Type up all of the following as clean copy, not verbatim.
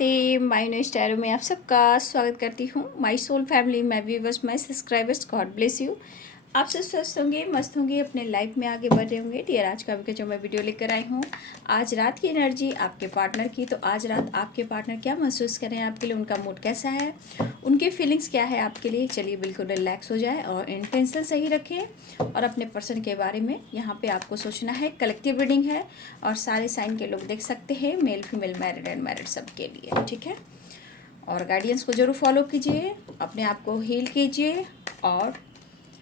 नमस्ते, my new स्टारो में आप सबका स्वागत करती हूँ। My soul family, my viewers, my subscribers, God bless you. आप सब स्वस्थ होंगे, मस्त होंगे, अपने लाइफ में आगे बढ़ रहे होंगे। डियर, आज का जो मैं वीडियो लेकर आई हूँ, आज रात की एनर्जी आपके पार्टनर की। तो आज रात आपके पार्टनर क्या महसूस कर रहे हैं आपके लिए, उनका मूड कैसा है, उनके फीलिंग्स क्या है आपके लिए। चलिए बिल्कुल रिलैक्स हो जाए और इंटेंशन सही रखें और अपने पर्सन के बारे में यहाँ पे आपको सोचना है। कलेक्टिव रीडिंग है और सारे साइन के लोग देख सकते हैं, male female, married and married सबके लिए, ठीक है। और गाइडेंस को जरूर फॉलो कीजिए, अपने आप को हील कीजिए और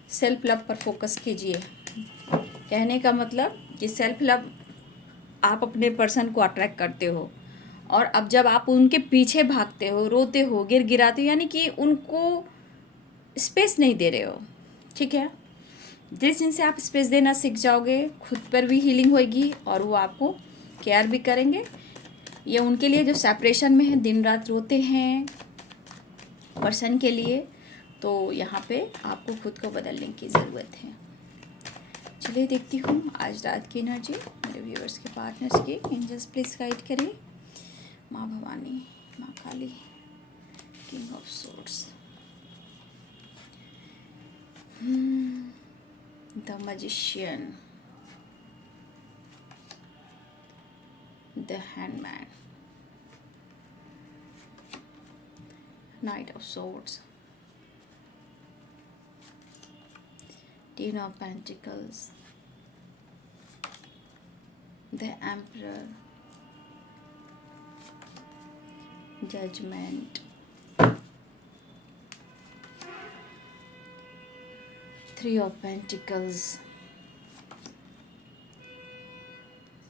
सेल्फ लव पर फोकस कीजिए। कहने का मतलब कि सेल्फ लव, आप अपने पर्सन को अट्रैक्ट करते हो और अब जब आप उनके पीछे भागते हो, रोते हो, गिराते हो, यानी कि उनको स्पेस नहीं दे रहे हो, ठीक है। जिस दिन से आप स्पेस देना सीख जाओगे, खुद पर भी हीलिंग होगी और वो आपको केयर भी करेंगे। ये उनके लिए जो सेपरेशन में है, दिन रात रोते हैं पर्सन के लिए, तो यहाँ पे आपको खुद को बदलने की ज़रूरत है। चलिए देखती हूँ आज रात की एनर्जी मेरे व्यूअर्स के, पार्टनर्स की। एंजल्स प्लीज गाइड करें। माँ भवानी, माँ Kali, king of swords, the magician, the hanged man, knight of swords, Ten of Pentacles, the Emperor, Judgment, Three of Pentacles,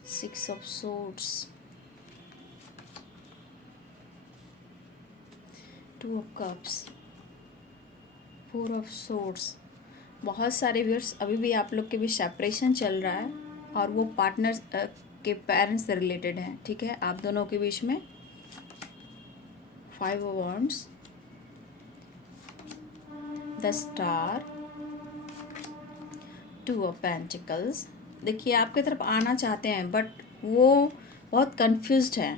Six of Swords, Two of Cups, Four of Swords। बहुत सारे viewers, अभी भी आप लोग के बीच सेपरेशन चल रहा है और वो पार्टनर के पेरेंट्स से रिलेटेड है, ठीक है। आप दोनों के बीच में five of wands, the star, two of pentacles. देखिए आपकी तरफ आना चाहते हैं बट वो बहुत कंफ्यूज्ड हैं।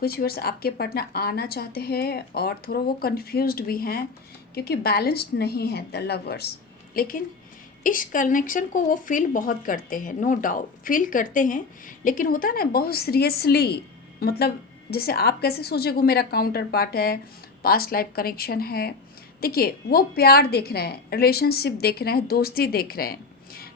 कुछ व्यूअर्स आपके पार्टनर आना चाहते हैं और थोड़ा वो कंफ्यूज्ड भी हैं क्योंकि बैलेंस्ड नहीं है द लवर्स। लेकिन इस कनेक्शन को वो फील बहुत करते हैं, नो डाउट फील करते हैं, लेकिन होता है ना बहुत सीरियसली। मतलब जैसे आप कैसे सोचे वो मेरा काउंटर पार्ट है, पास्ट लाइफ कनेक्शन है। देखिए वो प्यार देख रहे हैं, रिलेशनशिप देख रहे हैं, दोस्ती देख रहे हैं,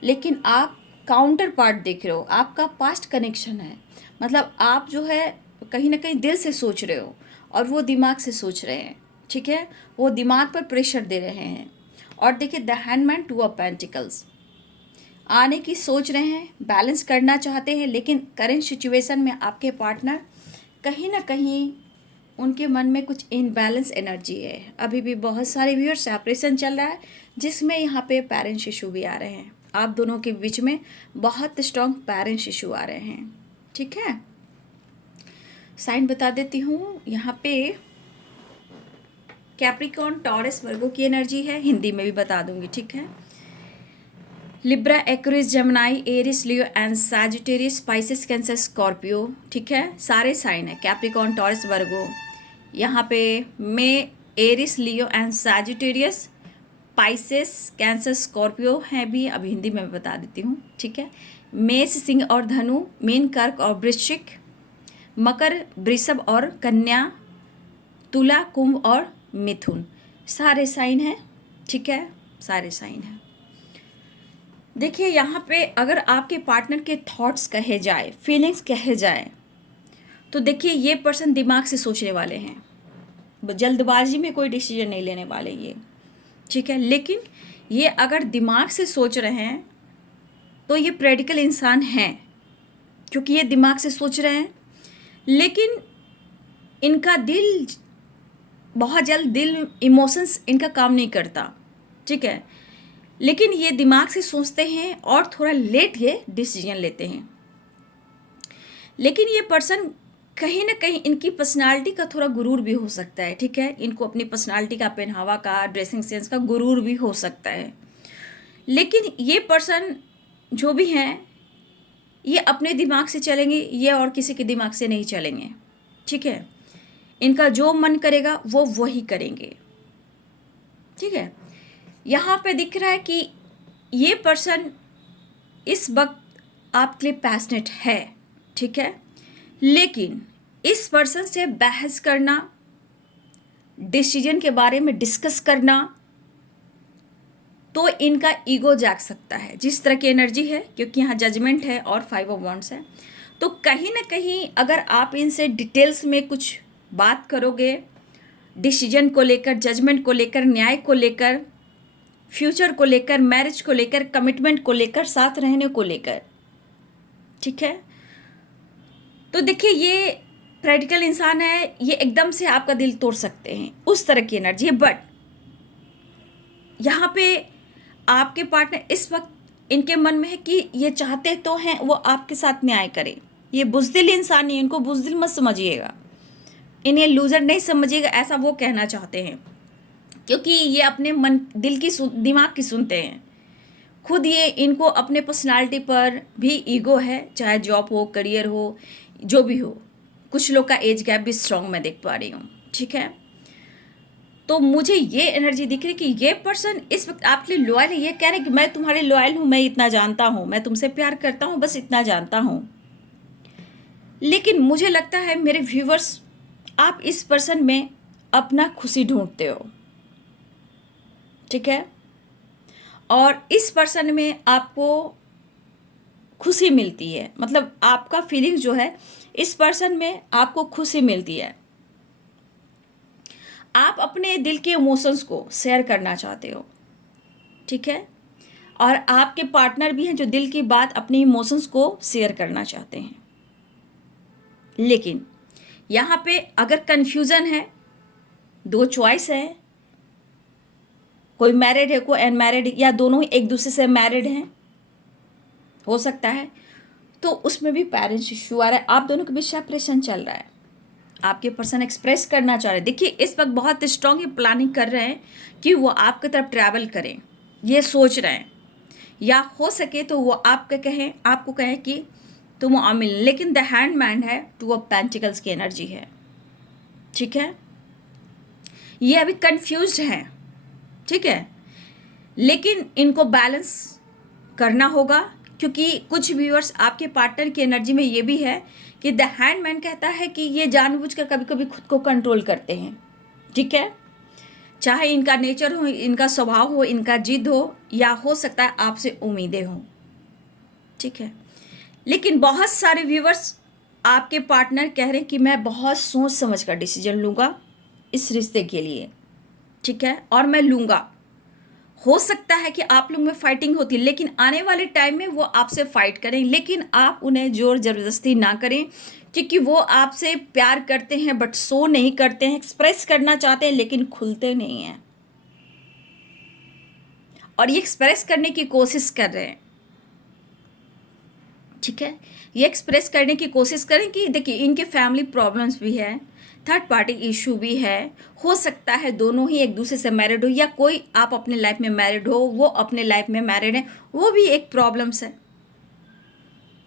लेकिन आप काउंटर पार्ट देख रहे हो, आपका पास्ट कनेक्शन है। मतलब आप जो है कहीं ना कहीं दिल से सोच रहे हो और वो दिमाग से सोच रहे हैं, ठीक है। वो दिमाग पर प्रेशर दे रहे हैं। और देखिए the handman, two of pentacles, आने की सोच रहे हैं, बैलेंस करना चाहते हैं, लेकिन करेंट सिचुएशन में आपके पार्टनर कहीं ना कहीं उनके मन में कुछ इनबैलेंस एनर्जी है। अभी भी बहुत सारे व्यूअर्स सेपरेशन चल रहा है जिसमें यहाँ पे पेरेंट्स इशू भी आ रहे हैं। आप दोनों के बीच में बहुत स्ट्रॉन्ग पेरेंट्स इशू आ रहे हैं, ठीक है। साइन बता देती हूँ यहाँ पे, कैप्रिकॉर्न, टॉरस, वर्गो की एनर्जी है। हिंदी में भी बता दूंगी, ठीक है। Libra, Aquarius, Gemini, Aries, Leo and Sagittarius, Pisces, Cancer, Scorpio, ठीक है। सारे साइन है कैप्रिकॉर्न, टॉरस, वर्गो। यहाँ पे मे, Aries, Leo and Sagittarius, Pisces, Cancer, Scorpio हैं भी। अभी हिंदी में बता देती हूँ, ठीक है। मेष, सिंह और धनु, मीन, कर्क और वृश्चिक, मकर, वृषभ और कन्या, तुला, कुंभ और मिथुन, सारे साइन हैं, ठीक है। सारे साइन हैं। देखिए यहाँ पे अगर आपके पार्टनर के थॉट्स कहे जाए, फीलिंग्स कहे जाए, तो देखिए ये पर्सन दिमाग से सोचने वाले हैं, जल्दबाजी में कोई डिसीजन नहीं लेने वाले ये, ठीक है। लेकिन ये अगर दिमाग से सोच रहे हैं तो ये प्रैक्टिकल इंसान हैं, क्योंकि ये दिमाग से सोच रहे हैं, लेकिन इनका दिल बहुत जल्द, दिल इमोशंस इनका काम नहीं करता, ठीक है। लेकिन ये दिमाग से सोचते हैं और थोड़ा लेट ये डिसीजन लेते हैं। लेकिन ये पर्सन कहीं ना कहीं इनकी पर्सनालिटी का थोड़ा गुरूर भी हो सकता है, ठीक है। इनको अपनी पर्सनालिटी का, पहनावा का, ड्रेसिंग सेंस का गुरूर भी हो सकता है। लेकिन ये पर्सन जो भी हैं ये अपने दिमाग से चलेंगे, ये और किसी के दिमाग से नहीं चलेंगे, ठीक है। इनका जो मन करेगा वो वही करेंगे, ठीक है। यहाँ पे दिख रहा है कि ये पर्सन इस वक्त आपके लिए पैशनेट है, ठीक है, लेकिन इस पर्सन से बहस करना, डिसीजन के बारे में डिस्कस करना, तो इनका ईगो जाग सकता है, जिस तरह की एनर्जी है, क्योंकि यहाँ जजमेंट है और 5 ऑफ वॉन्ड्स है। तो कहीं ना कहीं अगर आप इनसे डिटेल्स में कुछ बात करोगे, डिसीजन को लेकर, जजमेंट को लेकर, न्याय को लेकर, फ्यूचर को लेकर, मैरिज को लेकर, कमिटमेंट को लेकर, साथ रहने को लेकर, ठीक है, तो देखिए ये प्रैक्टिकल इंसान है, ये एकदम से आपका दिल तोड़ सकते हैं, उस तरह की एनर्जी है। बट यहाँ पे आपके पार्टनर इस वक्त इनके मन में है कि ये चाहते तो हैं वो आपके साथ न्याय करें। ये बुज़दिल इंसान नहीं, इनको बुज़दिल मत समझिएगा, इन्हें लूज़र नहीं समझिएगा, ऐसा वो कहना चाहते हैं, क्योंकि ये अपने मन दिल की दिमाग की सुनते हैं। खुद ये इनको अपने पर्सनालिटी पर भी ईगो है, चाहे जॉब हो, करियर हो, जो भी हो। कुछ लोग का एज गैप भी स्ट्रॉन्ग मैं देख पा रही हूँ, ठीक है। तो मुझे ये एनर्जी दिख रही है कि ये पर्सन इस वक्त आपके लिए लॉयल है। ये कह रहे हैं कि मैं तुम्हारे लॉयल हूँ, मैं इतना जानता हूँ, मैं तुमसे प्यार करता हूँ, बस इतना जानता हूँ। लेकिन मुझे लगता है मेरे व्यूवर्स, आप इस पर्सन में अपना खुशी ढूंढते हो, ठीक है, और इस पर्सन में आपको खुशी मिलती है, मतलब आपका फीलिंग्स जो है इस पर्सन में आपको खुशी मिलती है। आप अपने दिल के इमोशंस को शेयर करना चाहते हो, ठीक है, और आपके पार्टनर भी हैं जो दिल की बात, अपने इमोशंस को शेयर करना चाहते हैं। लेकिन यहाँ पे अगर कन्फ्यूज़न है, दो चॉइस है, कोई मैरिड है, कोई अनमैरिड, या दोनों ही एक दूसरे से मैरिड हैं, हो सकता है, तो उसमें भी पेरेंट्स इशू आ रहा है। आप दोनों के बीच सेपरेशन चल रहा है, आपके पर्सन एक्सप्रेस करना चाह रहे हैं। देखिए इस वक्त बहुत स्ट्रॉन्ग प्लानिंग कर रहे हैं कि वो आपकी तरफ ट्रैवल करें, ये सोच रहे हैं, या हो सके तो वो आपको कहें कि तुम आओ मिलने। लेकिन द हैंडमैन है, 2 ऑफ पेंटिकल्स की एनर्जी है, ठीक है, ये अभी कंफ्यूज्ड हैं, ठीक है, लेकिन इनको बैलेंस करना होगा, क्योंकि कुछ व्यूअर्स आपके पार्टनर की एनर्जी में ये भी है कि द हैंडमैन कहता है कि ये जानबूझकर कभी कभी खुद को कंट्रोल करते हैं, ठीक है, चाहे इनका नेचर हो, इनका स्वभाव हो, इनका जिद हो, या हो सकता है आपसे उम्मीदें हों, ठीक है। लेकिन बहुत सारे व्यूअर्स आपके पार्टनर कह रहे हैं कि मैं बहुत सोच समझ कर डिसीजन लूँगा इस रिश्ते के लिए, ठीक है, और मैं लूँगा। हो सकता है कि आप लोग में फाइटिंग होती है, लेकिन आने वाले टाइम में वो आपसे फाइट करें, लेकिन आप उन्हें जोर ज़बरदस्ती ना करें, क्योंकि वो आपसे प्यार करते हैं बट शो नहीं करते हैं, एक्सप्रेस करना चाहते हैं लेकिन खुलते नहीं हैं, और ये एक्सप्रेस करने की कोशिश कर रहे हैं, ठीक है, ये एक्सप्रेस करने की कोशिश करें कि देखिए इनके फैमिली प्रॉब्लम्स भी है, थर्ड पार्टी इशू भी है, हो सकता है दोनों ही एक दूसरे से मैरिड हो, या कोई आप अपने लाइफ में मैरिड हो, वो अपने लाइफ में मैरिड है, वो भी एक प्रॉब्लम्स है,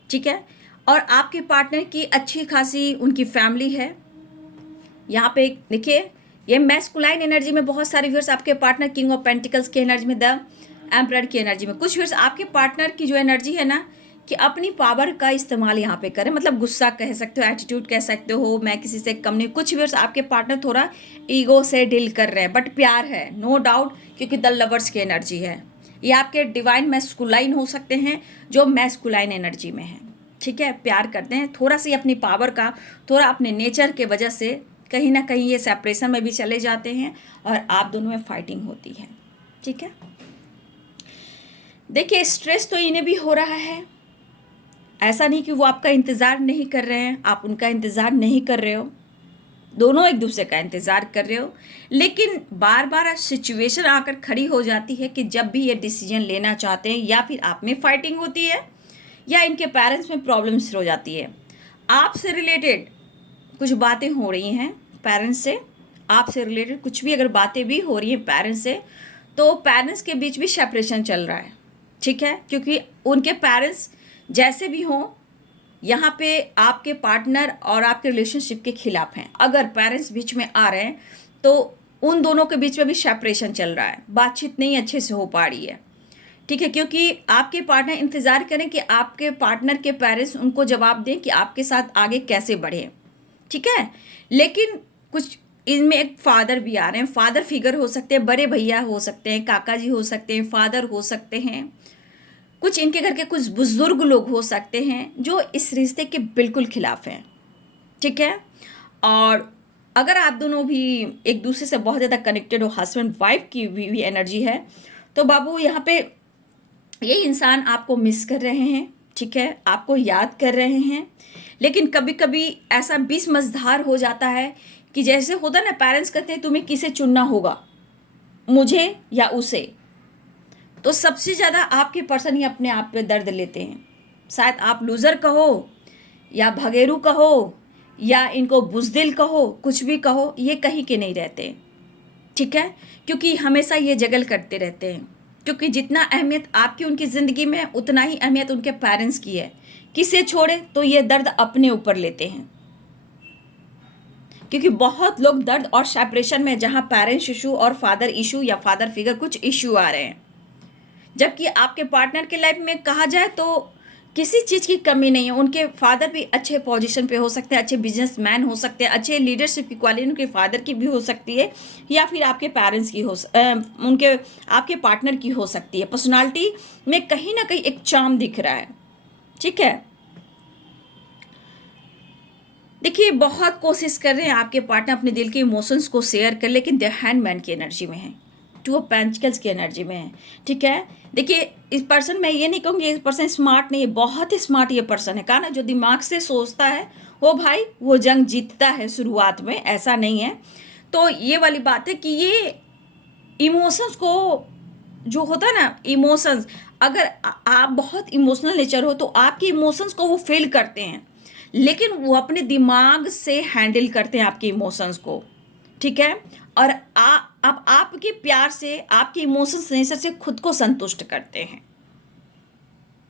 ठीक है, और आपके पार्टनर की अच्छी खासी उनकी फैमिली है। यहाँ पे देखिए ये मैस्कुलाइन एनर्जी में बहुत सारे व्यूअर्स आपके पार्टनर किंग ऑफ पेंटिकल्स की एनर्जी में, द एम्परर की एनर्जी में, कुछ व्यूअर्स आपके पार्टनर की जो एनर्जी है ना कि अपनी पावर का इस्तेमाल यहाँ पे करें, मतलब गुस्सा कह सकते हो, एटीट्यूड कह सकते हो, मैं किसी से कम नहीं। कुछ व्यूअर्स आपके पार्टनर थोड़ा ईगो से डील कर रहे हैं, बट प्यार है, नो डाउट, क्योंकि द लवर्स की एनर्जी है। ये आपके डिवाइन मैस्कुलाइन हो सकते हैं जो मैस्कुलाइन एनर्जी में है, ठीक है, प्यार करते हैं, थोड़ा सी अपनी पावर का, थोड़ा अपने नेचर के वजह से कहीं ना कहीं ये सेपरेशन में भी चले जाते हैं और आप दोनों में फाइटिंग होती है, ठीक है। देखिए स्ट्रेस तो इन्हें भी हो रहा है, ऐसा नहीं कि वो आपका इंतज़ार नहीं कर रहे हैं, आप उनका इंतज़ार नहीं कर रहे हो, दोनों एक दूसरे का इंतज़ार कर रहे हो, लेकिन बार बार सिचुएशन आकर खड़ी हो जाती है कि जब भी ये डिसीजन लेना चाहते हैं या फिर आप में फाइटिंग होती है या इनके पेरेंट्स में प्रॉब्लम्स हो जाती है, आपसे रिलेटेड कुछ बातें हो रही हैं पेरेंट्स से, आपसे रिलेटेड कुछ भी अगर बातें भी हो रही हैं पेरेंट्स से, तो पेरेंट्स के बीच भी सेपरेशन चल रहा है, ठीक है, क्योंकि उनके पेरेंट्स जैसे भी हों यहाँ पे आपके पार्टनर और आपके रिलेशनशिप के खिलाफ हैं। अगर पेरेंट्स बीच में आ रहे हैं तो उन दोनों के बीच में भी सेपरेशन चल रहा है, बातचीत नहीं अच्छे से हो पा रही है, ठीक है। क्योंकि आपके पार्टनर इंतज़ार करें कि आपके पार्टनर के पेरेंट्स उनको जवाब दें कि आपके साथ आगे कैसे बढ़े, ठीक है। लेकिन कुछ इनमें एक फादर भी आ रहे हैं, फादर फिगर हो सकते हैं, बड़े भैया हो सकते हैं, काका जी हो सकते हैं, फादर हो सकते हैं, कुछ इनके घर के कुछ बुजुर्ग लोग हो सकते हैं जो इस रिश्ते के बिल्कुल खिलाफ हैं, ठीक है। और अगर आप दोनों भी एक दूसरे से बहुत ज़्यादा कनेक्टेड हो, हस्बैंड वाइफ की भी एनर्जी है, तो बाबू यहाँ पे ये इंसान आपको मिस कर रहे हैं, ठीक है, आपको याद कर रहे हैं। लेकिन कभी कभी ऐसा बीच मझधार हो जाता है कि जैसे होता ना, पेरेंट्स कहते हैं तुम्हें किसे चुनना होगा, मुझे या उसे। तो सबसे ज़्यादा आपके पर्सन ही अपने आप पे दर्द लेते हैं। शायद आप लूज़र कहो या भगेरू कहो या इनको बुज़दिल कहो, कुछ भी कहो, ये कहीं के नहीं रहते, ठीक है। क्योंकि हमेशा ये जगल करते रहते हैं। क्योंकि जितना अहमियत आपकी उनकी ज़िंदगी में, उतना ही अहमियत उनके पेरेंट्स की है। किसे छोड़े तो ये दर्द अपने ऊपर लेते हैं। क्योंकि बहुत लोग दर्द और सेपरेशन में, जहाँ पेरेंट्स इशू और फादर इशू या फादर फिगर कुछ इशू आ रहे हैं, जबकि आपके पार्टनर के लाइफ में कहा जाए तो किसी चीज़ की कमी नहीं है। उनके फादर भी अच्छे पोजीशन पे हो सकते हैं, अच्छे बिजनेसमैन हो सकते हैं, अच्छे लीडरशिप की क्वालिटी उनके फादर की भी हो सकती है, या फिर आपके पेरेंट्स की उनके आपके पार्टनर की हो सकती है। पर्सनालिटी में कहीं ना कहीं एक चार्म दिख रहा है, ठीक है। देखिए, बहुत कोशिश कर रहे हैं आपके पार्टनर अपने दिल के इमोशंस को शेयर कर, लेकिन दे हैंडमैन की एनर्जी में है, टू ऑफ पेंटिकल्स की एनर्जी में है, ठीक है। देखिए, इस पर्सन, मैं ये नहीं कहूँगी इस पर्सन स्मार्ट नहीं है, बहुत ही स्मार्ट ये पर्सन है। कहा ना, जो दिमाग से सोचता है वो भाई वो जंग जीतता है शुरुआत में, ऐसा नहीं है। तो ये वाली बात है कि ये इमोशंस को, जो होता है ना इमोशंस, अगर आप बहुत इमोशनल नेचर हो तो आपके इमोशंस को वो फील करते हैं, लेकिन वो अपने दिमाग से हैंडल करते हैं आपके इमोशंस को, ठीक है। और अब आपके प्यार से, आपके इमोशंस नेचर से खुद को संतुष्ट करते हैं,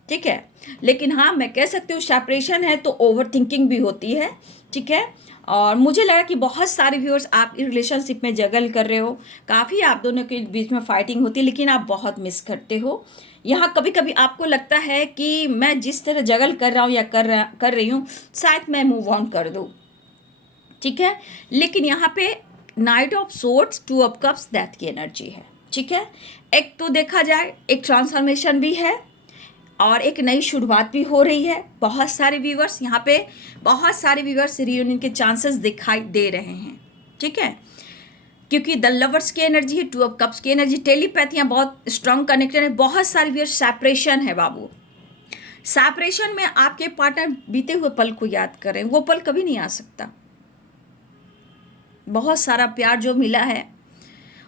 ठीक है। लेकिन हाँ, मैं कह सकती हूँ सेपरेशन है तो ओवर थिंकिंग भी होती है, ठीक है। और मुझे लगा कि बहुत सारे व्यूअर्स आप रिलेशनशिप में जगल कर रहे हो, काफ़ी आप दोनों के बीच में फाइटिंग होती है, लेकिन आप बहुत मिस करते हो। यहाँ कभी कभी आपको लगता है कि मैं जिस तरह जगल कर रहा हूँ या कर रही हूँ, शायद मैं मूव ऑन कर दूँ, ठीक है। लेकिन यहाँ पे night of swords, two of cups, death की एनर्जी है, ठीक है। एक तो देखा जाए एक ट्रांसफॉर्मेशन भी है और एक नई शुरुआत भी हो रही है। बहुत सारे व्यूवर्स यहाँ पे, बहुत सारे व्यूवर्स रियूनियन के चांसेस दिखाई दे रहे हैं, ठीक है। क्योंकि द लवर्स की एनर्जी है, टू ऑफ कप्स की एनर्जी, टेलीपैथियाँ बहुत स्ट्रांग कनेक्टेड है। बहुत सारे व्यूवर्स सेपरेशन है बाबू, सेपरेशन में आपके पार्टनर बीते हुए पल को याद करें, वो पल कभी नहीं आ सकता। बहुत सारा प्यार जो मिला है,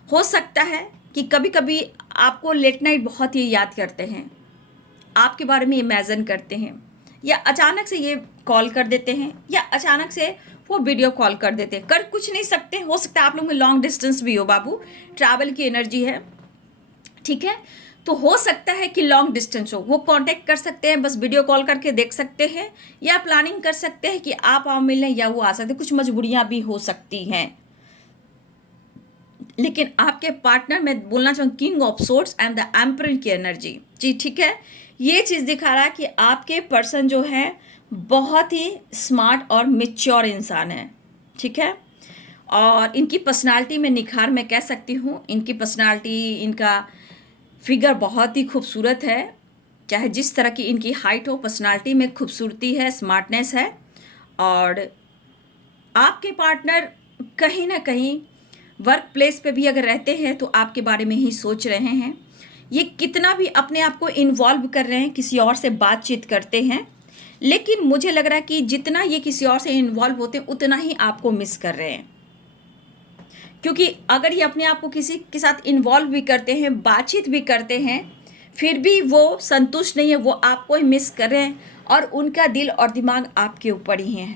हो सकता है कि कभी कभी आपको लेट नाइट बहुत ही याद करते हैं, आपके बारे में इमेजिन करते हैं, या अचानक से ये कॉल कर देते हैं, या अचानक से वो वीडियो कॉल कर देते हैं। कर कुछ नहीं सकते, हो सकता है आप लोग में लॉन्ग डिस्टेंस भी हो बाबू, ट्रैवल की एनर्जी है, ठीक है। तो हो सकता है कि लॉन्ग डिस्टेंस हो, वो कांटेक्ट कर सकते हैं, बस वीडियो कॉल करके देख सकते हैं, या प्लानिंग कर सकते हैं कि आप आओ मिलने, या वो आ सकते हैं। कुछ मजबूरियां भी हो सकती हैं। लेकिन आपके पार्टनर, मैं बोलना चाहूँ king of swords and the emperor की एनर्जी जी, ठीक है। ये चीज़ दिखा रहा है कि आपके पर्सन जो है बहुत ही स्मार्ट और मैच्योर इंसान है, ठीक है। और इनकी पर्सनालिटी में निखार मैं कह सकती हूँ, इनकी पर्सनालिटी, इनका फिगर बहुत ही खूबसूरत है। चाहे जिस तरह की इनकी हाइट हो, पर्सनालिटी में खूबसूरती है, स्मार्टनेस है। और आपके पार्टनर कहीं ना कहीं वर्क प्लेस पे भी अगर रहते हैं तो आपके बारे में ही सोच रहे हैं। ये कितना भी अपने आप को इन्वॉल्व कर रहे हैं, किसी और से बातचीत करते हैं, लेकिन मुझे लग रहा है कि जितना ये किसी और से इन्वॉल्व होते हैं उतना ही आपको मिस कर रहे हैं। क्योंकि अगर ये अपने आप को किसी के साथ इन्वॉल्व भी करते हैं, बातचीत भी करते हैं, फिर भी वो संतुष्ट नहीं है, वो आपको ही मिस कर रहे हैं, और उनका दिल और दिमाग आपके ऊपर ही है,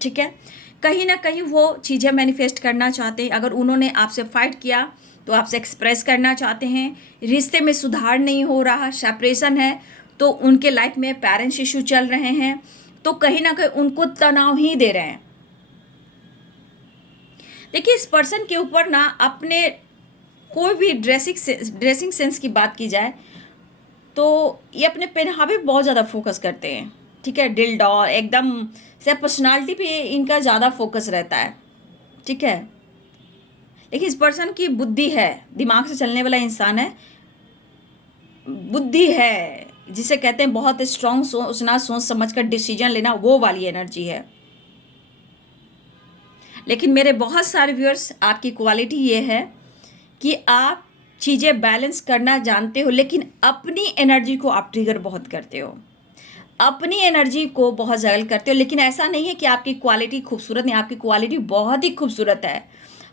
ठीक है। कहीं ना कहीं वो चीज़ें मैनिफेस्ट करना चाहते हैं। अगर उन्होंने आपसे फाइट किया तो आपसे एक्सप्रेस करना चाहते हैं। रिश्ते में सुधार नहीं हो रहा, सेपरेशन है, तो उनके लाइफ में पेरेंट्स इशू चल रहे हैं, तो कहीं ना कहीं उनको तनाव ही दे रहे हैं। देखिए इस पर्सन के ऊपर ना अपने कोई भी ड्रेसिंग सेंस की बात की जाए तो ये अपने पहनावे पे बहुत ज़्यादा फोकस करते हैं, ठीक है। दिल डॉल एकदम से पर्सनालिटी पे इनका ज़्यादा फोकस रहता है, ठीक है। लेकिन इस पर्सन की बुद्धि है, दिमाग से चलने वाला इंसान है, बुद्धि है, जिसे कहते हैं बहुत स्ट्रांग सोचना, सोच समझ कर डिसीजन लेना, वो वाली एनर्जी है। लेकिन मेरे बहुत सारे व्यूअर्स, आपकी क्वालिटी ये है कि आप चीज़ें बैलेंस करना जानते हो, लेकिन अपनी एनर्जी को आप ट्रिगर बहुत करते हो, अपनी एनर्जी को बहुत जगल करते हो। लेकिन ऐसा नहीं है कि आपकी क्वालिटी खूबसूरत नहीं, आपकी क्वालिटी बहुत ही खूबसूरत है,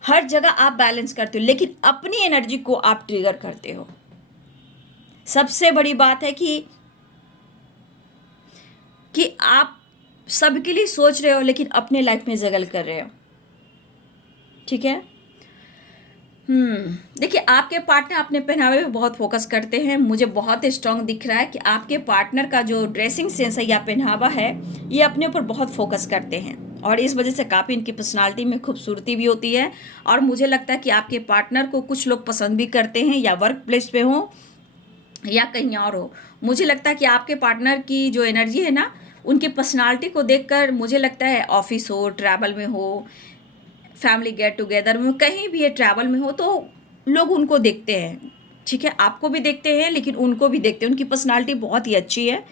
हर जगह आप बैलेंस करते हो, लेकिन अपनी एनर्जी को आप ट्रिगर करते हो। सबसे बड़ी बात है कि आप सबके लिए सोच रहे हो लेकिन अपने लाइफ में जगल कर रहे हो, ठीक है। देखिए आपके पार्टनर अपने पहनावे पे बहुत फोकस करते हैं, मुझे बहुत स्ट्रांग दिख रहा है कि आपके पार्टनर का जो ड्रेसिंग सेंस है या पहनावा है ये अपने ऊपर बहुत फोकस करते हैं, और इस वजह से काफ़ी इनकी पर्सनालिटी में खूबसूरती भी होती है। और मुझे लगता है कि आपके पार्टनर को कुछ लोग पसंद भी करते हैं, या वर्क प्लेस पे हो या कहीं और हो। मुझे लगता है कि आपके पार्टनर की जो एनर्जी है ना, उनकी पर्सनालिटी को देखकर मुझे लगता है ऑफिस हो, ट्रैवल में हो, फैमिली गेट टुगेदर में, कहीं भी ये ट्रैवल में हो, तो लोग उनको देखते हैं, ठीक है। आपको भी देखते हैं लेकिन उनको भी देखते हैं, उनकी पर्सनालिटी बहुत ही अच्छी है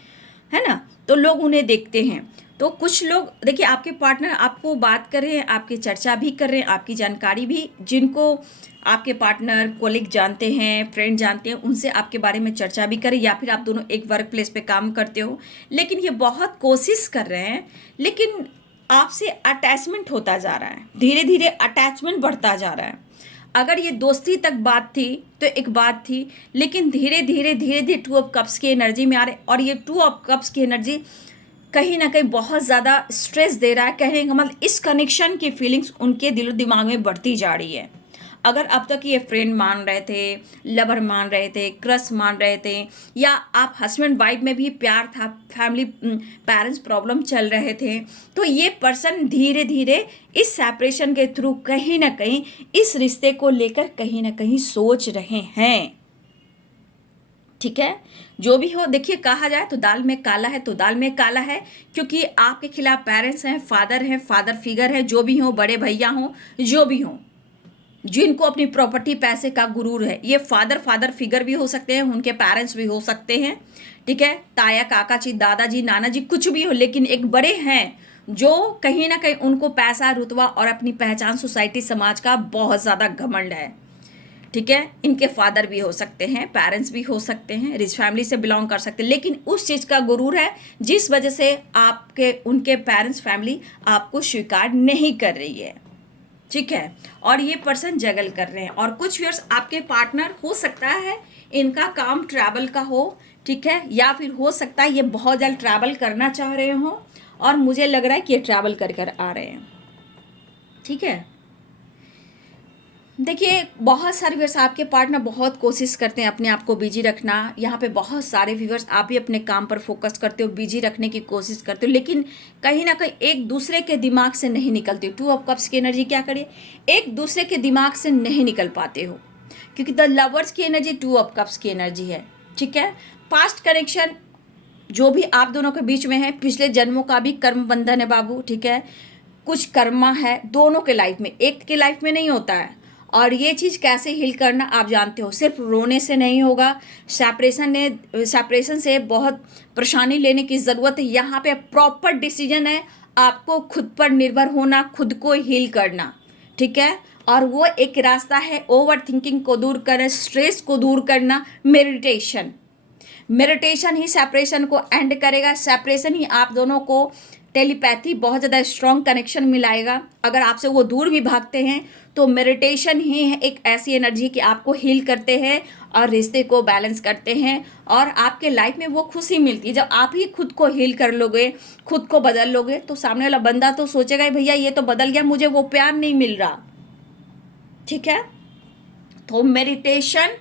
ना, तो लोग उन्हें देखते हैं। तो कुछ लोग देखिए आपके पार्टनर आपको बात कर रहे हैं, आपकी चर्चा भी कर रहे हैं, आपकी जानकारी भी, जिनको आपके पार्टनर कोलिग जानते हैं, फ्रेंड जानते हैं, उनसे आपके बारे में चर्चा भी करें, या फिर आप दोनों एक वर्क प्लेस पे काम करते हो। लेकिन ये बहुत कोशिश कर रहे हैं, लेकिन आपसे अटैचमेंट होता जा रहा है, धीरे धीरे अटैचमेंट बढ़ता जा रहा है। अगर ये दोस्ती तक बात थी तो एक बात थी, लेकिन धीरे धीरे धीरे धीरे टू ऑफ कप्स की एनर्जी में आ रहे, और ये टू ऑफ कप्स की एनर्जी कहीं ना कहीं बहुत ज़्यादा स्ट्रेस दे रहा है। कहने का मतलब इस कनेक्शन की फीलिंग्स उनके दिलो दिमाग में बढ़ती जा रही है। अगर अब तक ये फ्रेंड मान रहे थे, लवर मान रहे थे, क्रश मान रहे थे, या आप हस्बैंड वाइफ में भी प्यार था, फैमिली पेरेंट्स प्रॉब्लम चल रहे थे, तो ये पर्सन धीरे धीरे इस सेपरेशन के थ्रू कहीं ना कहीं इस रिश्ते को लेकर कहीं ना कहीं सोच रहे हैं, ठीक है। जो भी हो, देखिए कहा जाए तो दाल में काला है तो दाल में काला है, क्योंकि आपके खिलाफ पेरेंट्स हैं, फादर फिगर है, जो भी हो, बड़े भैया हों, जो भी हों, जिनको अपनी प्रॉपर्टी पैसे का गुरूर है। ये फादर फिगर भी हो सकते हैं, उनके पेरेंट्स भी हो सकते हैं, ठीक है, ताया, काका जी, दादाजी, नाना जी, कुछ भी हो, लेकिन एक बड़े हैं जो कहीं ना कहीं उनको पैसा, रुतबा और अपनी पहचान सोसाइटी समाज का बहुत ज़्यादा घमंड है, ठीक है। इनके फादर भी हो सकते हैं, पेरेंट्स भी हो सकते हैं, रिच फैमिली से बिलोंग कर सकते हैं, लेकिन उस चीज़ का गुरूर है जिस वजह से आपके उनके पेरेंट्स फैमिली आपको स्वीकार नहीं कर रही है, ठीक है। और ये पर्सन जगल कर रहे हैं। और कुछ व्यूअर्स आपके पार्टनर हो सकता है इनका काम ट्रैवल का हो, ठीक है, या फिर हो सकता है ये बहुत जल्द ट्रैवल करना चाह रहे हो, और मुझे लग रहा है कि ये ट्रैवल कर कर आ रहे हैं, ठीक है। देखिए बहुत सारे व्यूअर्स आपके पार्टनर बहुत कोशिश करते हैं अपने आप को बिजी रखना। यहाँ पे बहुत सारे व्यूअर्स आप भी अपने काम पर फोकस करते हो, बिजी रखने की कोशिश करते हो, लेकिन कहीं ना कहीं एक दूसरे के दिमाग से नहीं निकलते हो। टू ऑफ कप्स की एनर्जी क्या करिए, एक दूसरे के दिमाग से नहीं निकल पाते हो, क्योंकि द लवर्स की एनर्जी टू ऑफ कप्स की एनर्जी है, ठीक है। पास्ट कनेक्शन जो भी आप दोनों के बीच में है, पिछले जन्मों का भी कर्म बंधन है बाबू, ठीक है। कुछ कर्मा है दोनों के लाइफ में, एक के लाइफ में नहीं होता है। और ये चीज़ कैसे हील करना आप जानते हो, सिर्फ रोने से नहीं होगा, सेपरेशन से बहुत परेशानी लेने की ज़रूरत है। यहाँ पे प्रॉपर डिसीजन है, आपको खुद पर निर्भर होना, खुद को हील करना, ठीक है। और वो एक रास्ता है ओवर थिंकिंग को दूर करना, स्ट्रेस को दूर करना, मेडिटेशन ही सेपरेशन को एंड करेगा। सेपरेशन ही आप दोनों को टेलीपैथी बहुत ज़्यादा स्ट्रॉन्ग कनेक्शन मिलाएगा। अगर आपसे वो दूर भी भागते हैं तो मेडिटेशन ही है एक ऐसी एनर्जी कि आपको हील करते हैं और रिश्ते को बैलेंस करते हैं, और आपके लाइफ में वो खुशी मिलती है। जब आप ही खुद को हील कर लोगे, खुद को बदल लोगे, तो सामने वाला बंदा तो सोचेगा भैया ये तो बदल गया, मुझे वो प्यार नहीं मिल रहा, ठीक है। तो मेडिटेशन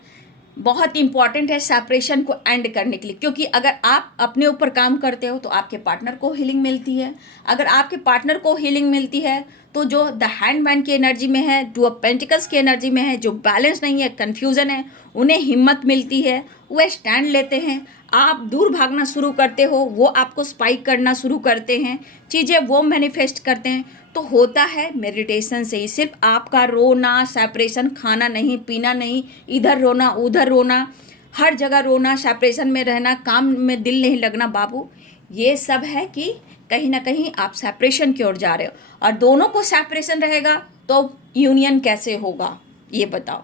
बहुत इंपॉर्टेंट है सेपरेशन को एंड करने के लिए, क्योंकि अगर आप अपने ऊपर काम करते हो तो आपके पार्टनर को हीलिंग मिलती है। अगर आपके पार्टनर को हीलिंग मिलती है तो जो द हैंडमैन की एनर्जी में है, टू ऑफ पेंटिकल्स की एनर्जी में है, जो बैलेंस नहीं है, कन्फ्यूजन है, उन्हें हिम्मत मिलती है, वो स्टैंड लेते हैं। आप दूर भागना शुरू करते हो, वो आपको स्पाइक करना शुरू करते हैं, चीज़ें वो मैनिफेस्ट करते हैं। तो होता है मेडिटेशन से ही। सिर्फ आपका रोना, सेपरेशन, खाना नहीं, पीना नहीं, इधर रोना उधर रोना, हर जगह रोना, सेपरेशन में रहना, काम में दिल नहीं लगना, बाबू, ये सब है कि कहीं ना कहीं आप सेपरेशन की ओर जा रहे हो। और दोनों को सेपरेशन रहेगा तो यूनियन कैसे होगा, ये बताओ।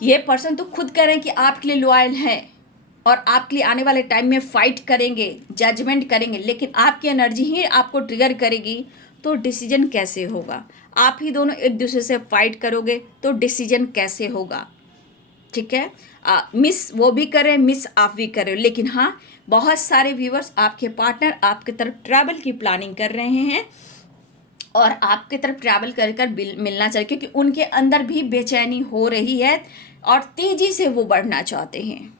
ये पर्सन तो खुद कह रहे हैं कि आपके लिए लॉयल है और आपके लिए आने वाले टाइम में फाइट करेंगे, जजमेंट करेंगे, लेकिन आपकी एनर्जी ही आपको ट्रिगर करेगी। तो डिसीजन कैसे होगा? आप ही दोनों एक दूसरे से फाइट करोगे तो डिसीजन कैसे होगा? ठीक है, मिस वो भी करें, मिस आप भी करें, लेकिन हाँ, बहुत सारे व्यूवर्स आपके पार्टनर आपके तरफ ट्रैवल की प्लानिंग कर रहे हैं और आपके तरफ ट्रैवल कर कर मिलना चाहिए, क्योंकि उनके अंदर भी बेचैनी हो रही है और तेजी से वो बढ़ना चाहते हैं।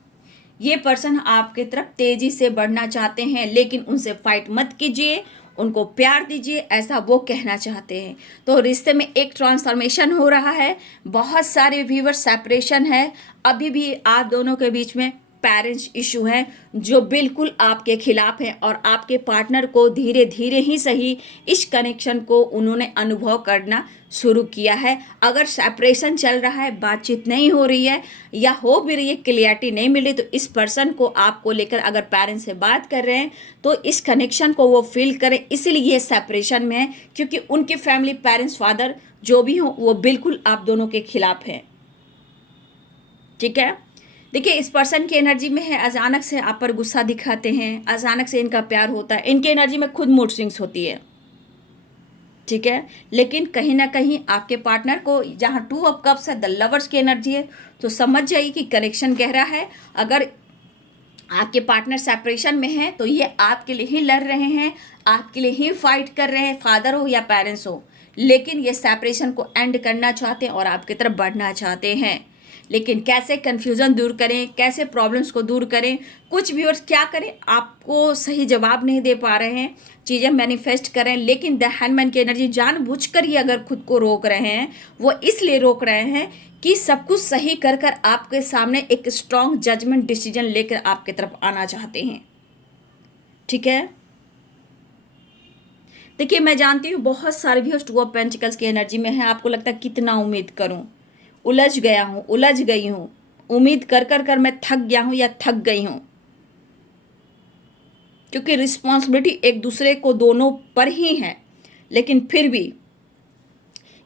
ये पर्सन आपके तरफ तेजी से बढ़ना चाहते हैं, लेकिन उनसे फाइट मत कीजिए, उनको प्यार दीजिए, ऐसा वो कहना चाहते हैं। तो रिश्ते में एक ट्रांसफॉर्मेशन हो रहा है। बहुत सारे व्यूअर्स सेपरेशन है, अभी भी आप दोनों के बीच में पेरेंट्स इशू है जो बिल्कुल आपके खिलाफ है, और आपके पार्टनर को धीरे धीरे ही सही इस कनेक्शन को उन्होंने अनुभव करना शुरू किया है। अगर सेपरेशन चल रहा है, बातचीत नहीं हो रही है या हो भी रही है, क्लियरिटी नहीं मिली, तो इस पर्सन को आपको लेकर अगर पेरेंट्स से बात कर रहे हैं तो इस कनेक्शन को वो फील करें। इसीलिए ये सेपरेशन में है, क्योंकि उनकी फैमिली, पेरेंट्स, फादर जो भी हो, वो बिल्कुल आप दोनों के खिलाफ है। ठीक है, देखिए इस पर्सन की एनर्जी में है, अचानक से आप पर गुस्सा दिखाते हैं, अचानक से इनका प्यार होता है, इनकी एनर्जी में खुद मूड स्विंग्स होती है। ठीक है, लेकिन कहीं ना कहीं आपके पार्टनर को, जहाँ 2 ऑफ कप्स है, द लवर्स की एनर्जी है, तो समझ जाइए कि कनेक्शन गहरा है। अगर आपके पार्टनर सेपरेशन में है तो ये आपके लिए ही लड़ रहे हैं, आपके लिए ही फाइट कर रहे हैं, फादर हो या पेरेंट्स हो, लेकिन ये सेपरेशन को एंड करना चाहते हैं और आपकी तरफ बढ़ना चाहते हैं। लेकिन कैसे कन्फ्यूज़न दूर करें, कैसे प्रॉब्लम्स को दूर करें, कुछ व्यूअर्स क्या करें, आपको सही जवाब नहीं दे पा रहे हैं, चीज़ें मैनिफेस्ट करें, लेकिन द हैंडमैन की एनर्जी जानबूझकर ही अगर खुद को रोक रहे हैं, वो इसलिए रोक रहे हैं कि सब कुछ सही कर कर आपके सामने एक स्ट्रॉन्ग जजमेंट डिसीजन लेकर आपके तरफ आना चाहते हैं। ठीक है, देखिए मैं जानती हूँ बहुत सारे भी 2 ऑफ पेंटिकल्स की एनर्जी में है। आपको लगता है कितना उम्मीद करूँ, उलझ गया हूँ, उलझ गई हूँ, उम्मीद कर कर कर मैं थक गया हूँ या थक गई हूँ, क्योंकि रिस्पॉन्सिबिलिटी एक दूसरे को दोनों पर ही है, लेकिन फिर भी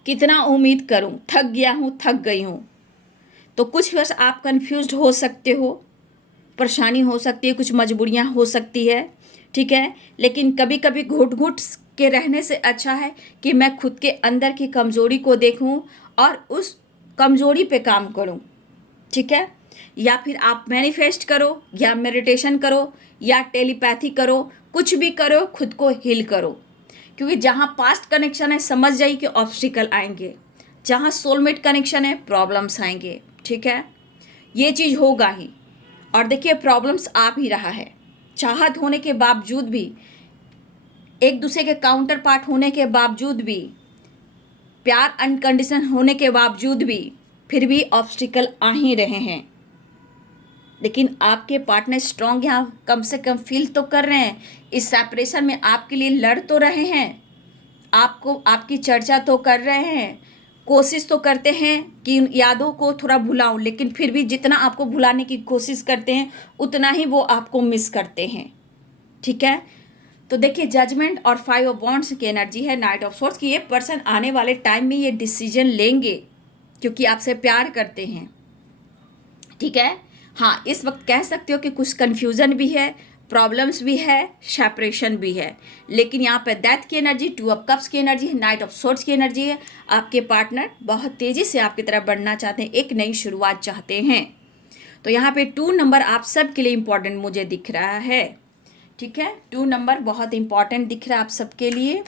कितना उम्मीद करूँ, थक गया हूँ, थक गई हूँ। तो कुछ वर्ष आप कंफ्यूज्ड हो सकते हो, परेशानी हो सकती है, कुछ मजबूरियाँ हो सकती है। ठीक है, लेकिन कभी कभी घुट घुट के रहने से अच्छा है कि मैं खुद के अंदर की कमज़ोरी को देखूं और उस कमज़ोरी पे काम करूं। ठीक है, या फिर आप मैनिफेस्ट करो, या मेडिटेशन करो, या टेलीपैथी करो, कुछ भी करो, खुद को हील करो। क्योंकि जहाँ पास्ट कनेक्शन है, समझ जाइए कि ऑब्स्टिकल आएंगे, जहाँ सोलमेट कनेक्शन है, प्रॉब्लम्स आएंगे। ठीक है, ये चीज़ होगा ही। और देखिए प्रॉब्लम्स आ भी रहा है, चाहत होने के बावजूद भी, एक दूसरे के काउंटर पार्ट होने के बावजूद भी, प्यार अनकंडीशनल होने के बावजूद भी, फिर भी ऑब्स्टिकल आ ही रहे हैं। लेकिन आपके पार्टनर स्ट्रॉन्ग यहाँ कम से कम फील तो कर रहे हैं, इस सेपरेशन में आपके लिए लड़ तो रहे हैं, आपको आपकी चर्चा तो कर रहे हैं, कोशिश तो करते हैं कि इन यादों को थोड़ा भुलाऊं, लेकिन फिर भी जितना आपको भुलाने की कोशिश करते हैं उतना ही वो आपको मिस करते हैं। ठीक है, तो देखिए जजमेंट और 5 ऑफ वॉन्ड्स की एनर्जी है, नाइट ऑफ सोर्ड्स की। ये पर्सन आने वाले टाइम में ये डिसीजन लेंगे क्योंकि आपसे प्यार करते हैं। ठीक है, हाँ, इस वक्त कह सकते हो कि कुछ कन्फ्यूज़न भी है, प्रॉब्लम्स भी है, सेपरेशन भी है, लेकिन यहाँ पे डेथ की एनर्जी, 2 ऑफ कप्स की एनर्जी है, नाइट ऑफ सोर्ड्स की एनर्जी है। आपके पार्टनर बहुत तेज़ी से आपकी तरफ बढ़ना चाहते हैं, एक नई शुरुआत चाहते हैं। तो यहाँ पे 2 नंबर आप सब के लिए इम्पॉर्टेंट मुझे दिख रहा है। ठीक है, 2 नंबर बहुत इम्पॉर्टेंट दिख रहा है आप सबके लिए,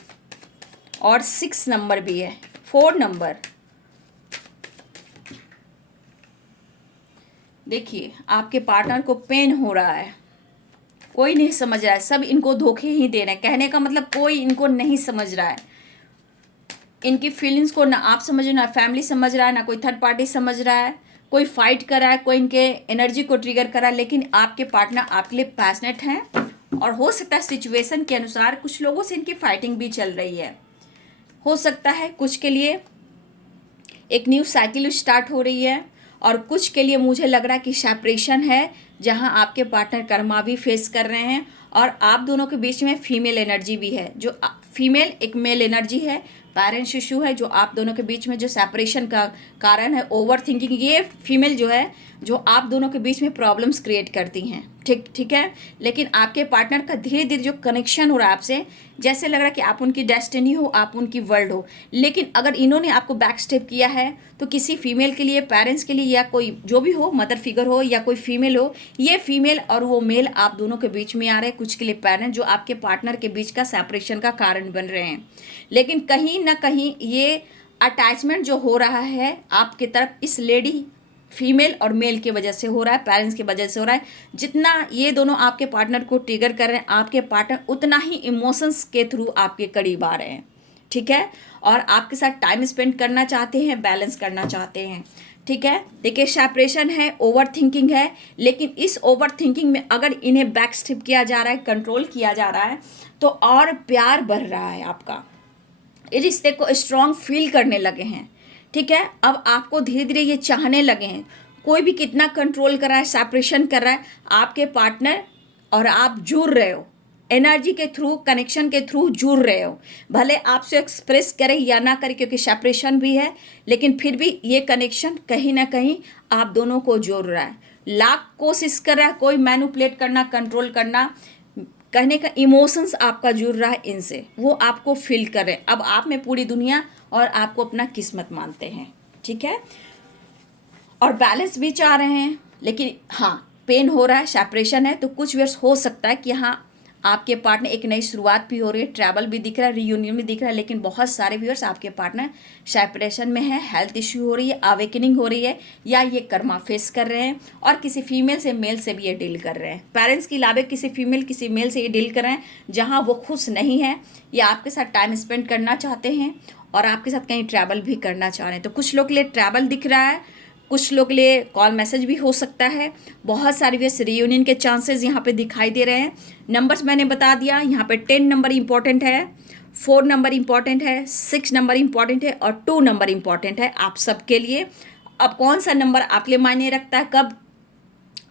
और 6 नंबर भी है, 4 नंबर, देखिए आपके पार्टनर को पेन हो रहा है, कोई नहीं समझ रहा है, सब इनको धोखे ही दे रहे हैं। कहने का मतलब कोई इनको नहीं समझ रहा है, इनकी फीलिंग्स को ना आप समझ रहे, ना फैमिली समझ रहा है, ना कोई थर्ड पार्टी समझ रहा है, कोई फाइट कर रहा है, कोई इनके एनर्जी को ट्रिगर कर रहा है। लेकिन आपके पार्टनर आपके लिए पैशनेट हैं, और हो सकता है सिचुएशन के अनुसार कुछ लोगों से इनकी फाइटिंग भी चल रही है। हो सकता है कुछ के लिए एक न्यू साइकिल स्टार्ट हो रही है, और कुछ के लिए मुझे लग रहा है कि सेपरेशन है, जहां आपके पार्टनर कर्मा भी फेस कर रहे हैं, और आप दोनों के बीच में फीमेल एनर्जी भी है, जो फीमेल एक मेल एनर्जी है, पेरेंट्स इशू है, जो आप दोनों के बीच में जो सेपरेशन का कारण है, ओवर थिंकिंग, ये फीमेल जो है जो आप दोनों के बीच में प्रॉब्लम्स क्रिएट करती हैं। ठीक है। लेकिन आपके पार्टनर का धीरे धीरे जो कनेक्शन हो रहा है आपसे, जैसे लग रहा है कि आप उनकी डेस्टिनी हो, आप उनकी वर्ल्ड हो। लेकिन अगर इन्होंने आपको बैक स्टेप किया है तो किसी फीमेल के लिए, पेरेंट्स के लिए, या कोई जो भी हो, मदर फिगर हो या कोई फीमेल हो, ये फीमेल और वो मेल आप दोनों के बीच में आ रहे हैं। कुछ के लिए पेरेंट्स जो आपके पार्टनर के बीच का सेपरेशन का कारण बन रहे हैं। लेकिन कहीं ना कहीं ये अटैचमेंट जो हो रहा है आपकी तरफ, इस लेडी फीमेल और मेल की वजह से हो रहा है, पेरेंट्स की वजह से हो रहा है। जितना ये दोनों आपके पार्टनर को ट्रिगर कर रहे हैं, आपके पार्टनर उतना ही इमोशंस के थ्रू आपके करीब आ रहे हैं। ठीक है। और आपके साथ टाइम स्पेंड करना चाहते हैं, बैलेंस करना चाहते हैं। ठीक है। देखिए सेपरेशन है, ओवर थिंकिंग है, लेकिन इस ओवर थिंकिंग में अगर इन्हें बैक स्टेप किया जा रहा है, कंट्रोल किया जा रहा है, तो और प्यार बढ़ रहा है आपका, इस रिश्ते को स्ट्रॉन्ग फील करने लगे हैं। ठीक है। अब आपको धीरे धीरे ये चाहने लगे हैं। कोई भी कितना कंट्रोल कर रहा है, सेपरेशन कर रहा है, आपके पार्टनर और आप जुड़ रहे हो, एनर्जी के थ्रू, कनेक्शन के थ्रू जुड़ रहे हो। भले आपसे एक्सप्रेस करे या ना करे, क्योंकि सेपरेशन भी है, लेकिन फिर भी ये कनेक्शन कहीं ना कहीं आप दोनों को जोड़ रहा है। लाख कोशिश कर रहा है कोई मैनिपुलेट करना, कंट्रोल करना, कहने का इमोशंस आपका जुड़ रहा है इनसे, वो आपको फील कर रहे हैं। अब आप में पूरी दुनिया और आपको अपना किस्मत मानते हैं। ठीक है। और बैलेंस भी चाह रहे हैं, लेकिन हाँ पेन हो रहा है, सेपरेशन है, तो कुछ वर्ष हो सकता है कि हाँ आपके पार्टनर एक नई शुरुआत भी हो रही है, ट्रैवल भी दिख रहा है, रीयूनियन भी दिख रहा है। लेकिन बहुत सारे व्यूअर्स आपके पार्टनर सेपरेशन में है, हेल्थ इश्यू हो रही है, अवेकनिंग हो रही है, या ये कर्मा फेस कर रहे हैं, और किसी फीमेल से मेल से भी ये डील कर रहे हैं। पेरेंट्स के अलावा किसी फीमेल किसी मेल से ये डील कर रहे हैं, जहाँ वो खुश नहीं है, या आपके साथ टाइम स्पेंड करना चाहते हैं और आपके साथ कहीं ट्रैवल भी करना चाह रहे हैं। तो कुछ लोग के लिए ट्रैवल दिख रहा है, कुछ लोग के लिए कॉल मैसेज भी हो सकता है। बहुत सारे व्यस्त रीयूनियन के चांसेस यहाँ पे दिखाई दे रहे हैं। नंबर्स मैंने बता दिया, यहाँ पे 10 नंबर इंपॉर्टेंट है, 4 नंबर इंपॉर्टेंट है, 6 नंबर इंपॉर्टेंट है, और 2 नंबर इंपॉर्टेंट है आप सबके लिए। अब कौन सा नंबर आपके लिए मायने रखता है, कब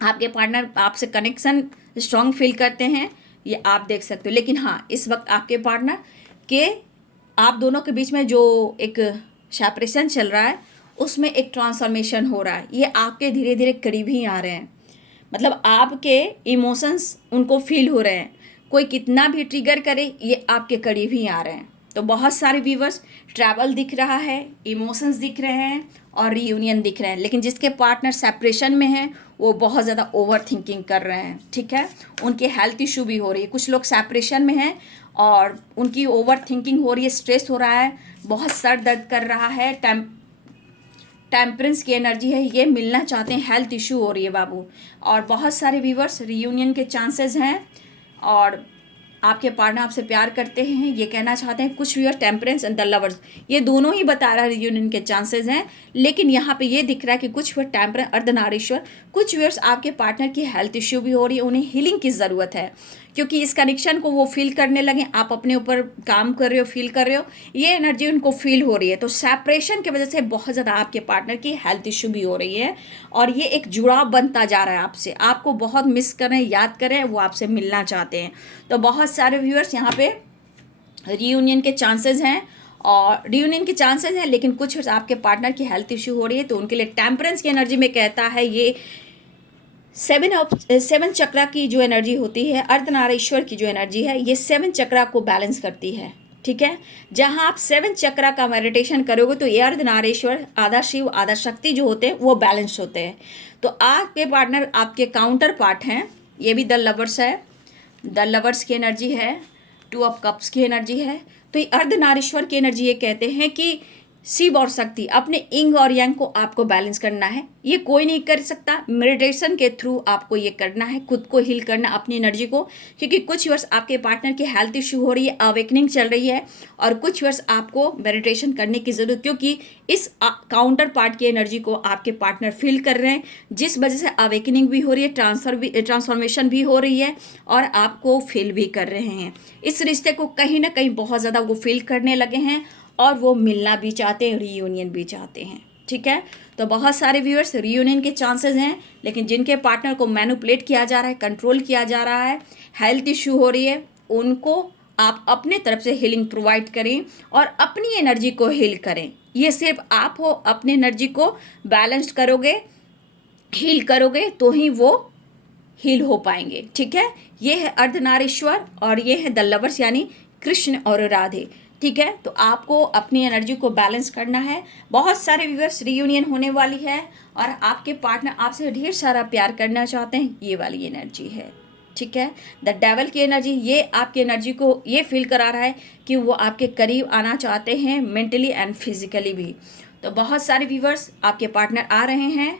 आपके पार्टनर आपसे कनेक्शन स्ट्रॉन्ग फील करते हैं, ये आप देख सकते हो। लेकिन हाँ इस वक्त आपके पार्टनर के, आप दोनों के बीच में जो एक सेपरेशन चल रहा है, उसमें एक ट्रांसफॉर्मेशन हो रहा है। ये आपके धीरे धीरे करीब ही आ रहे हैं, मतलब आपके इमोशंस उनको फील हो रहे हैं। कोई कितना भी ट्रिगर करे, ये आपके करीब ही आ रहे हैं। तो बहुत सारे व्यूवर्स, ट्रैवल दिख रहा है, इमोशंस दिख रहे हैं, और रीयूनियन दिख रहे हैं। लेकिन जिसके पार्टनर सेपरेशन में है, वो बहुत ज़्यादा ओवर थिंकिंग कर रहे हैं। ठीक है। उनके हेल्थ इशू भी हो रही है। कुछ लोग सेपरेशन में हैं और उनकी ओवर थिंकिंग हो रही है, स्ट्रेस हो रहा है, बहुत सर दर्द कर रहा है, टेम्परेंस की एनर्जी है, ये मिलना चाहते हैं, हेल्थ इशू हो रही है बाबू। और बहुत सारे व्यूवर्स रीयूनियन के चांसेस हैं, और आपके पार्टनर आपसे प्यार करते हैं, ये कहना चाहते हैं। कुछ viewer temperance and the lovers, ये दोनों ही बता रहा है रियूनियन के चांसेस हैं। लेकिन यहाँ पे ये दिख रहा है कि कुछ व्यूअर टेम्परेंस अर्धनारीश्वर, कुछ व्यूअर्स आपके पार्टनर की हेल्थ इश्यू भी हो रही है, उन्हें हीलिंग की ज़रूरत है, क्योंकि इस कनेक्शन को वो फील करने लगे। आप अपने ऊपर काम कर रहे हो, फील कर रहे हो, ये एनर्जी उनको फील हो रही है। तो सेपरेशन की वजह से बहुत ज़्यादा आपके पार्टनर की हेल्थ इश्यू भी हो रही है, और ये एक जुड़ाव बनता जा रहा है आपसे, आपको बहुत मिस कर रहे हैं, याद कर रहे हैं, वो आपसे मिलना चाहते हैं। तो बहुत सारे व्यूअर्स यहाँ पे रीयूनियन के चांसेस हैं, और रीयूनियन के चांसेस हैं, लेकिन कुछ आपके पार्टनर की हेल्थ इश्यू हो रही है, तो उनके लिए टेम्परेंस की एनर्जी में कहता है ये 7 चक्रा की जो एनर्जी होती है, अर्धनारीश्वर की जो एनर्जी है, ये 7 चक्रा को बैलेंस करती है। ठीक है। जहाँ आप 7 चक्रा का मेडिटेशन करोगे, तो ये अर्धनारीश्वर, आधा शिव आधा शक्ति जो होते हैं, वो बैलेंस होते हैं। तो आपके पार्टनर आपके काउंटर पार्ट हैं, ये भी द लवर्स है, द लवर्स की एनर्जी है, 2 ऑफ कप्स की एनर्जी है। तो ये अर्धनारीश्वर की एनर्जी ये कहते हैं कि शिव और शक्ति, अपने इंग और यांग को आपको बैलेंस करना है। ये कोई नहीं कर सकता, मेडिटेशन के थ्रू आपको ये करना है, खुद को हील करना, अपनी एनर्जी को। क्योंकि कुछ वर्ष आपके पार्टनर की हेल्थ इशू हो रही है, अवेकनिंग चल रही है, और कुछ वर्ष आपको मेडिटेशन करने की ज़रूरत, क्योंकि इस काउंटर पार्ट की एनर्जी को आपके पार्टनर फील कर रहे हैं, जिस वजह से अवेकनिंग भी हो रही है, ट्रांसफॉर्मेशन भी हो रही है, और आपको फील भी कर रहे हैं। इस रिश्ते को कहीं ना कहीं बहुत ज़्यादा वो फील करने लगे हैं, और वो मिलना भी चाहते हैं, रीयूनियन भी चाहते हैं। ठीक है, तो बहुत सारे व्यूअर्स रीयूनियन के चांसेस हैं, लेकिन जिनके पार्टनर को मैनिपुलेट किया जा रहा है, कंट्रोल किया जा रहा है, हेल्थ इशू हो रही है, उनको आप अपने तरफ से हीलिंग प्रोवाइड करें और अपनी एनर्जी को हील करें। ये सिर्फ आप हो, अपनी एनर्जी को बैलेंस करोगे, हील करोगे, तो ही वो हील हो पाएंगे। ठीक है, ये है अर्धनारीश्वर और ये है द लवर्स, यानी कृष्ण और राधे। ठीक है, तो आपको अपनी एनर्जी को बैलेंस करना है। बहुत सारे व्यूअर्स रीयूनियन होने वाली है, और आपके पार्टनर आपसे ढेर सारा प्यार करना चाहते हैं, ये वाली एनर्जी है। ठीक है, द डेवल की एनर्जी, ये आपकी एनर्जी को ये फील करा रहा है कि वो आपके करीब आना चाहते हैं, मेंटली एंड फिजिकली भी। तो बहुत सारे व्यूअर्स आपके पार्टनर आ रहे हैं,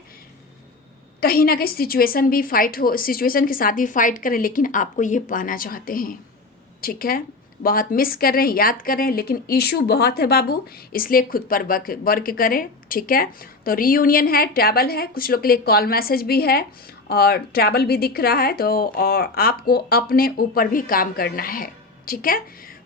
कहीं ना कहीं सिचुएशन के साथ भी फाइट करें, लेकिन आपको ये पाना चाहते हैं। ठीक है, बहुत मिस कर रहे हैं, याद कर रहे हैं, लेकिन इशू बहुत है बाबू, इसलिए खुद पर वर्क करें। ठीक है, तो रीयूनियन है, ट्रैवल है, कुछ लोग के लिए कॉल मैसेज भी है, और ट्रैवल भी दिख रहा है, तो और आपको अपने ऊपर भी काम करना है। ठीक है,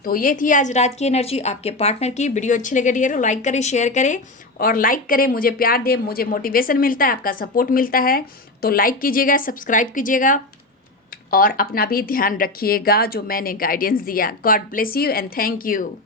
तो ये थी आज रात की एनर्जी आपके पार्टनर की। वीडियो अच्छी लगे डियर तो लाइक करें, शेयर करें, और लाइक करें, मुझे प्यार दें, मुझे मोटिवेशन मिलता है, आपका सपोर्ट मिलता है। तो लाइक कीजिएगा, सब्सक्राइब कीजिएगा, और अपना भी ध्यान रखिएगा जो मैंने गाइडेंस दिया। God bless you and thank you.